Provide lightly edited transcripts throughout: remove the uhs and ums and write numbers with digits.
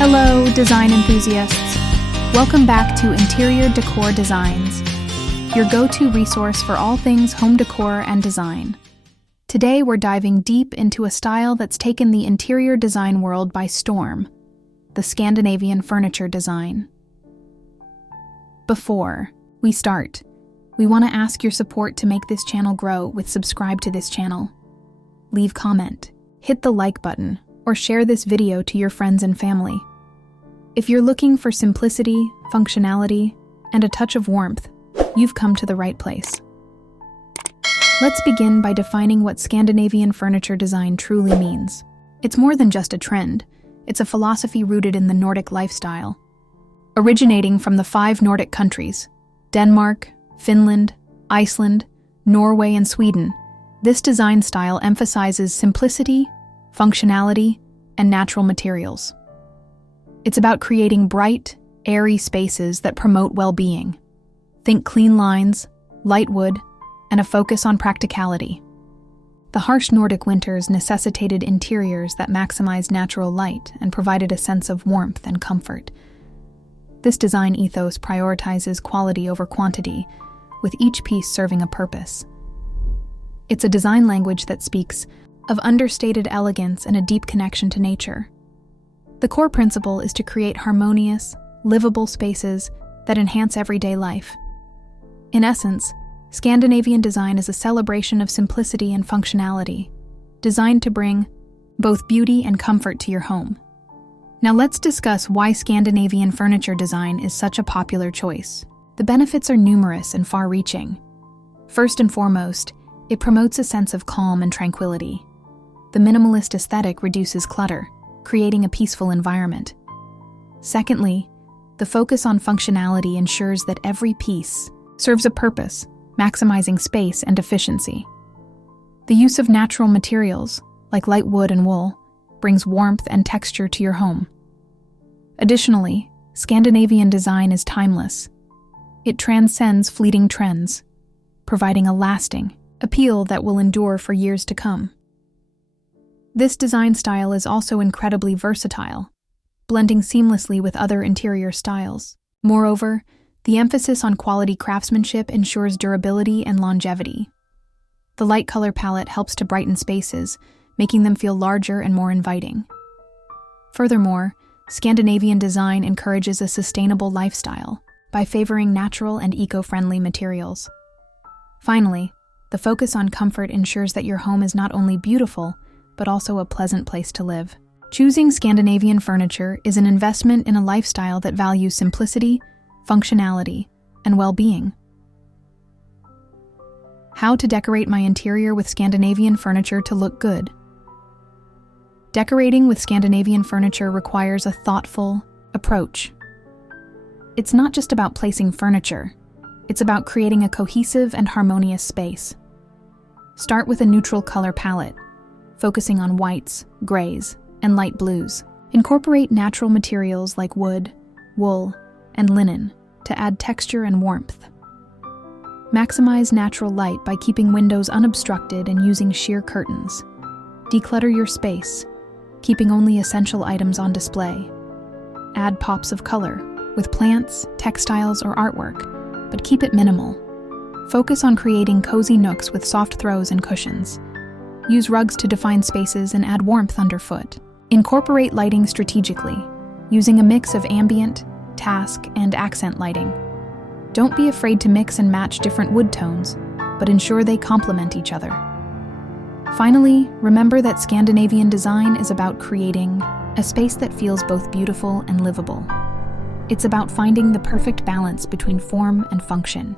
Hello, design enthusiasts. Welcome back to Interior Decor Designs, your go-to resource for all things home decor and design. Today, we're diving deep into a style that's taken the interior design world by storm, the Scandinavian furniture design. Before we start, we want to ask your support to make this channel grow with subscribe to this channel. Leave comment, hit the like button, or share this video to your friends and family. If you're looking for simplicity, functionality, and a touch of warmth, you've come to the right place. Let's begin by defining what Scandinavian furniture design truly means. It's more than just a trend. It's a philosophy rooted in the Nordic lifestyle. Originating from the 5 Nordic countries, Denmark, Finland, Iceland, Norway, and Sweden, this design style emphasizes simplicity, functionality, and natural materials. It's about creating bright, airy spaces that promote well-being. Think clean lines, light wood, and a focus on practicality. The harsh Nordic winters necessitated interiors that maximized natural light and provided a sense of warmth and comfort. This design ethos prioritizes quality over quantity, with each piece serving a purpose. It's a design language that speaks of understated elegance and a deep connection to nature. The core principle is to create harmonious, livable spaces that enhance everyday life. In essence, Scandinavian design is a celebration of simplicity and functionality, designed to bring both beauty and comfort to your home. Now let's discuss why Scandinavian furniture design is such a popular choice. The benefits are numerous and far-reaching. First and foremost, it promotes a sense of calm and tranquility. The minimalist aesthetic reduces clutter, creating a peaceful environment. Secondly, the focus on functionality ensures that every piece serves a purpose, maximizing space and efficiency. The use of natural materials, like light wood and wool, brings warmth and texture to your home. Additionally, Scandinavian design is timeless. It transcends fleeting trends, providing a lasting appeal that will endure for years to come. This design style is also incredibly versatile, blending seamlessly with other interior styles. Moreover, the emphasis on quality craftsmanship ensures durability and longevity. The light color palette helps to brighten spaces, making them feel larger and more inviting. Furthermore, Scandinavian design encourages a sustainable lifestyle by favoring natural and eco-friendly materials. Finally, the focus on comfort ensures that your home is not only beautiful, but also a pleasant place to live. Choosing Scandinavian furniture is an investment in a lifestyle that values simplicity, functionality, and well-being. How to decorate my interior with Scandinavian furniture to look good. Decorating with Scandinavian furniture requires a thoughtful approach. It's not just about placing furniture, it's about creating a cohesive and harmonious space. Start with a neutral color palette, focusing on whites, grays, and light blues. Incorporate natural materials like wood, wool, and linen to add texture and warmth. Maximize natural light by keeping windows unobstructed and using sheer curtains. Declutter your space, keeping only essential items on display. Add pops of color with plants, textiles, or artwork, but keep it minimal. Focus on creating cozy nooks with soft throws and cushions. Use rugs to define spaces and add warmth underfoot. Incorporate lighting strategically, using a mix of ambient, task, and accent lighting. Don't be afraid to mix and match different wood tones, but ensure they complement each other. Finally, remember that Scandinavian design is about creating a space that feels both beautiful and livable. It's about finding the perfect balance between form and function.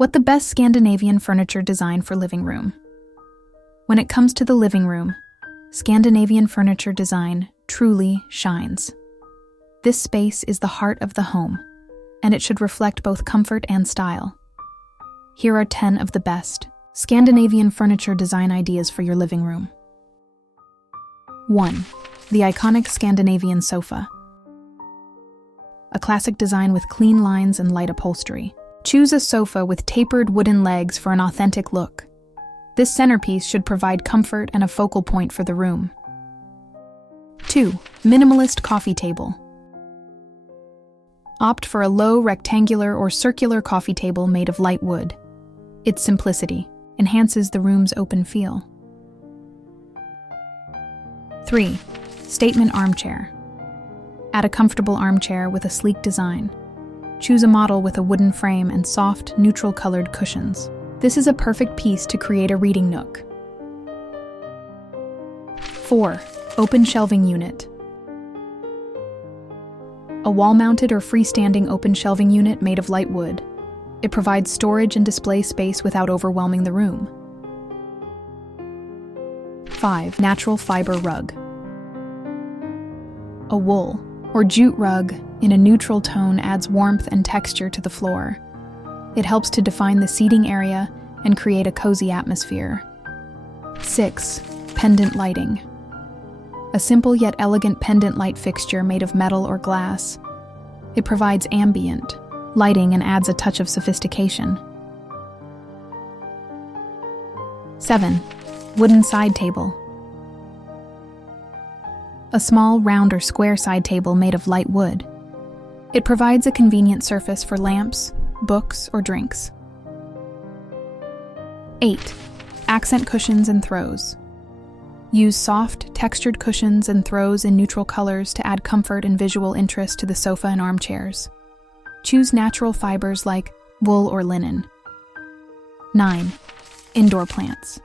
What the best Scandinavian furniture design for living room? When it comes to the living room, Scandinavian furniture design truly shines. This space is the heart of the home, and it should reflect both comfort and style. Here are 10 of the best Scandinavian furniture design ideas for your living room. 1. The iconic Scandinavian sofa. A classic design with clean lines and light upholstery. Choose a sofa with tapered wooden legs for an authentic look. This centerpiece should provide comfort and a focal point for the room. 2. Minimalist coffee table. Opt for a low, rectangular, or circular coffee table made of light wood. Its simplicity enhances the room's open feel. 3. Statement armchair. Add a comfortable armchair with a sleek design. Choose a model with a wooden frame and soft, neutral-colored cushions. This is a perfect piece to create a reading nook. 4. Open shelving unit. A wall-mounted or freestanding open shelving unit made of light wood. It provides storage and display space without overwhelming the room. 5. Natural fiber rug. A wool or jute rug in a neutral tone adds warmth and texture to the floor. It helps to define the seating area and create a cozy atmosphere. 6. Pendant lighting. A simple yet elegant pendant light fixture made of metal or glass. It provides ambient lighting and adds a touch of sophistication. 7. Wooden side table. A small, round, or square side table made of light wood. It provides a convenient surface for lamps, books, or drinks. 8. Accent cushions and throws. Use soft, textured cushions and throws in neutral colors to add comfort and visual interest to the sofa and armchairs. Choose natural fibers like wool or linen. 9. Indoor plants.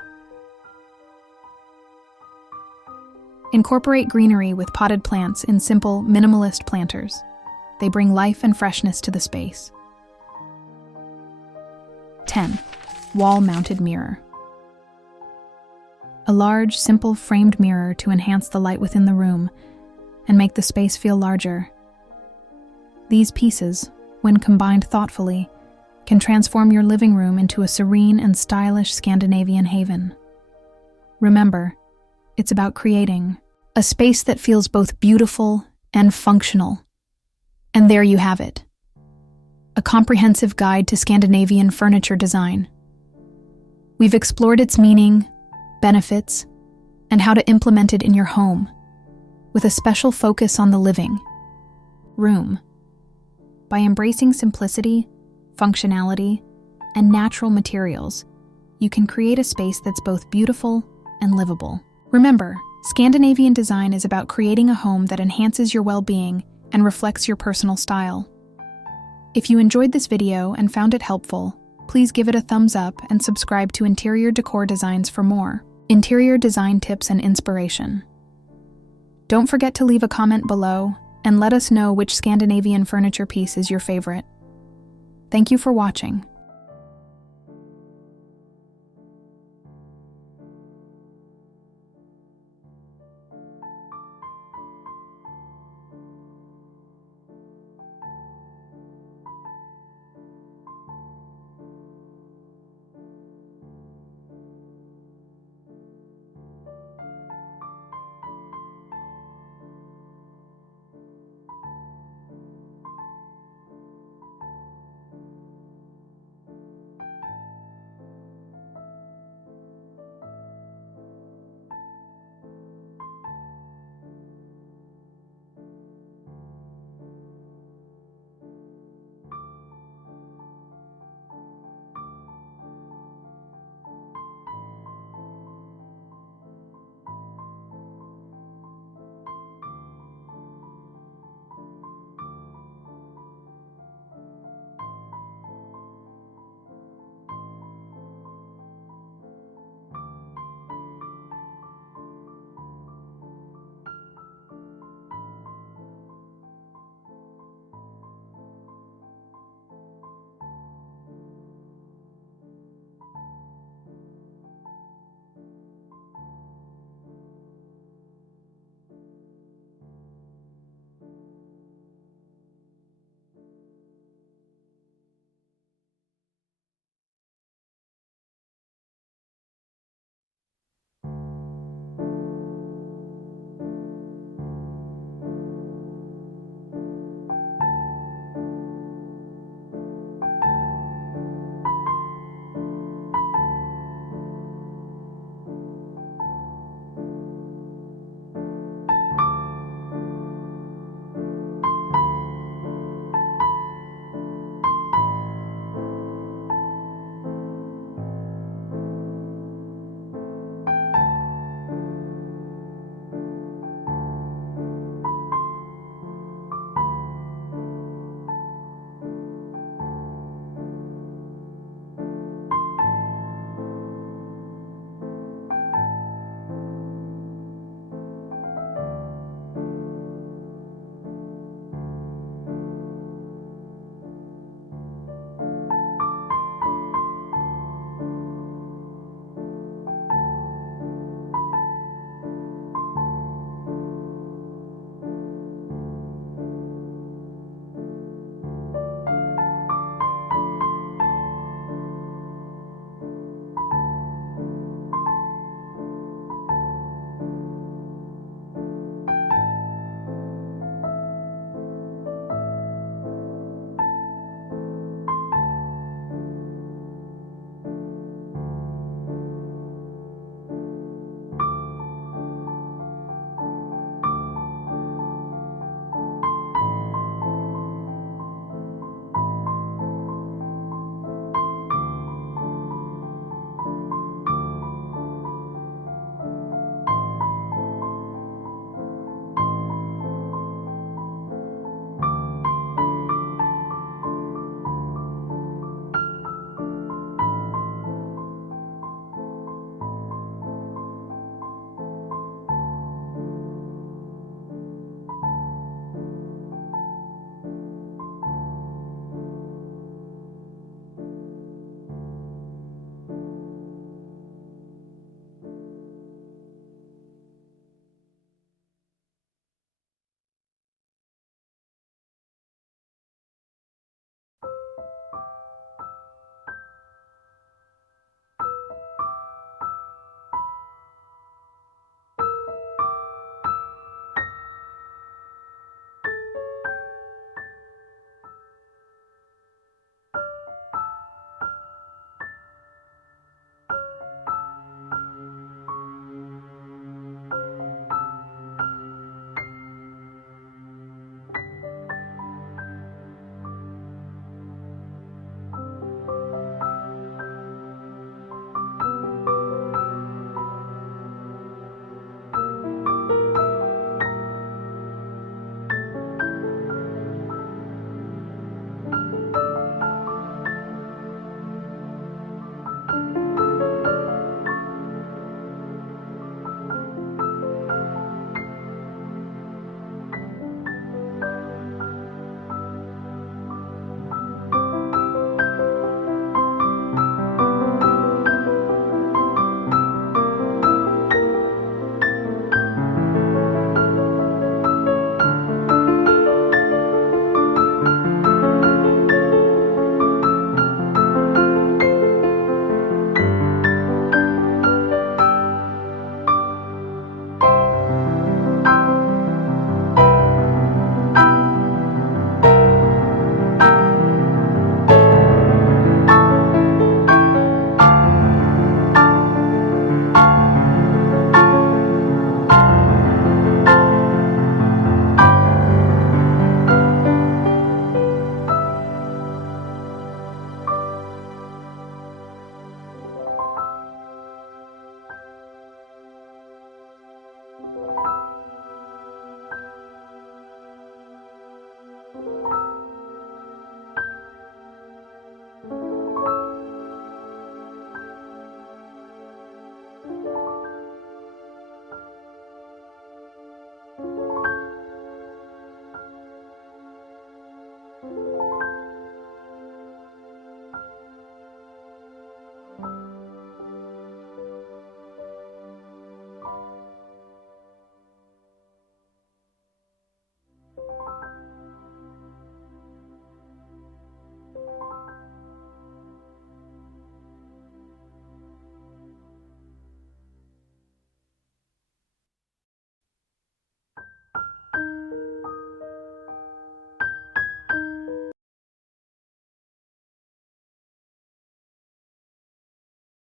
Incorporate greenery with potted plants in simple, minimalist planters. They bring life and freshness to the space. 10. Wall-mounted mirror. A large, simple framed mirror to enhance the light within the room and make the space feel larger. These pieces, when combined thoughtfully, can transform your living room into a serene and stylish Scandinavian haven. Remember, it's about creating a space that feels both beautiful and functional. And there you have it. A comprehensive guide to Scandinavian furniture design. We've explored its meaning, benefits, and how to implement it in your home, with a special focus on the living room. By embracing simplicity, functionality, and natural materials, you can create a space that's both beautiful and livable. Remember, Scandinavian design is about creating a home that enhances your well-being and reflects your personal style. If you enjoyed this video and found it helpful, please give it a thumbs up and subscribe to Interior Decor Designs for more interior design tips and inspiration. Don't forget to leave a comment below and let us know which Scandinavian furniture piece is your favorite. Thank you for watching.